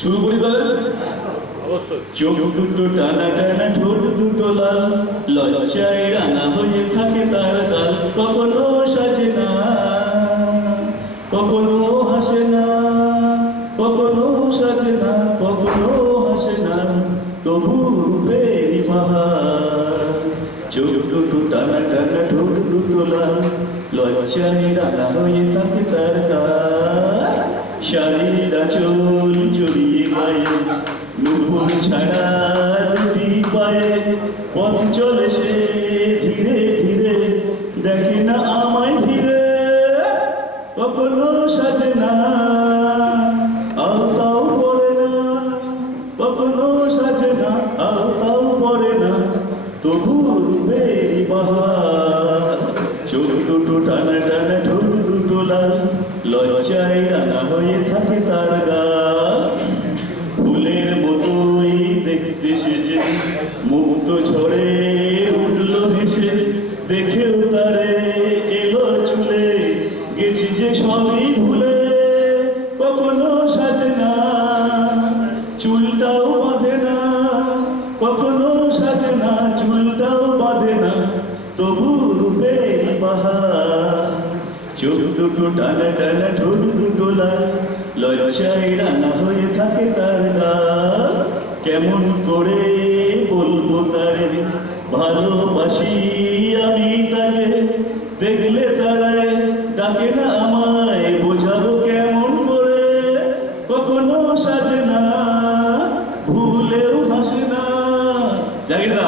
শুরু করি তাহলে। অবশ্যই। চোখ দুটো টানা টানা, ঠোঁট দুটো লাল, লজ্জায় রাঙা হয়ে থাকে তার গাল। কখনো সাজে না, কখনো হাসে না, কখনো সাজে না, কখনো হাসে না, তবু রূপেরই বাহার। চোখ দুটো টানা টানা, ঠোঁট দুটো লাল, লজ্জায় রাঙা হয়ে থাকে তার গাল। শাড়ির আঁচল জড়িয়ে গায়ে, নুপুর ছাড়া দুটি পায়ে, পথ চলে সে ধীরে ধীরে, দেখে না আমায় ফিরে। কখনো সাজে না, আলতাও পরে না, কখনো সাজে না, আলতাও পরে না, তবু রূপেরই বাহার। চোখ দুটো টানা টানা, ঠোঁট দুটো লাল, লজ্জায় রাঙা হয়ে থাকে তার গাল। ফুলের মতোই দেখতে সেজে, মুক্ত ঝরে উঠল হেসে, দেখেও তারে এলো চুলে, গেছি যে সবই ভুলে। কখনো সাজে না, চুলটাও বাঁধে না, কখনো সাজে না, চুলটাও বাঁধে না, তবু রূপেরই বাহার। চোখ দুটো টানা টানা, ঠোঁট দুটো লাল, লজ্জায় রাঙা হয়ে থাকে তার গাল। কেমন করে বলবো তারে ভালোবাসি আমি তাকে, দেখলে তারায় ডাকে না আমায়, বোঝাবো কেমন করে। কখনো সাজে না, ভুলেও হাসে না, জায়গা,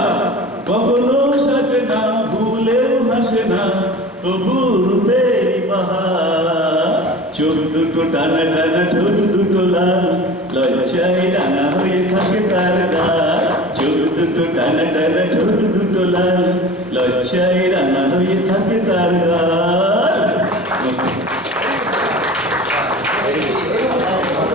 কখনো সাজে না, ভুলেও হাসে না, তবু রূপেরই বাহার। চোখ দুটো টানা টানা, ঠোঁট দুটো লাল, লজ্জায় রাঙা হয়ে থাকে তার গাল। চোখ দুটো টানা টানা, ঠোঁট দুটো লাল, লজ্জায় রাঙা হয়ে থাকে তার গাল।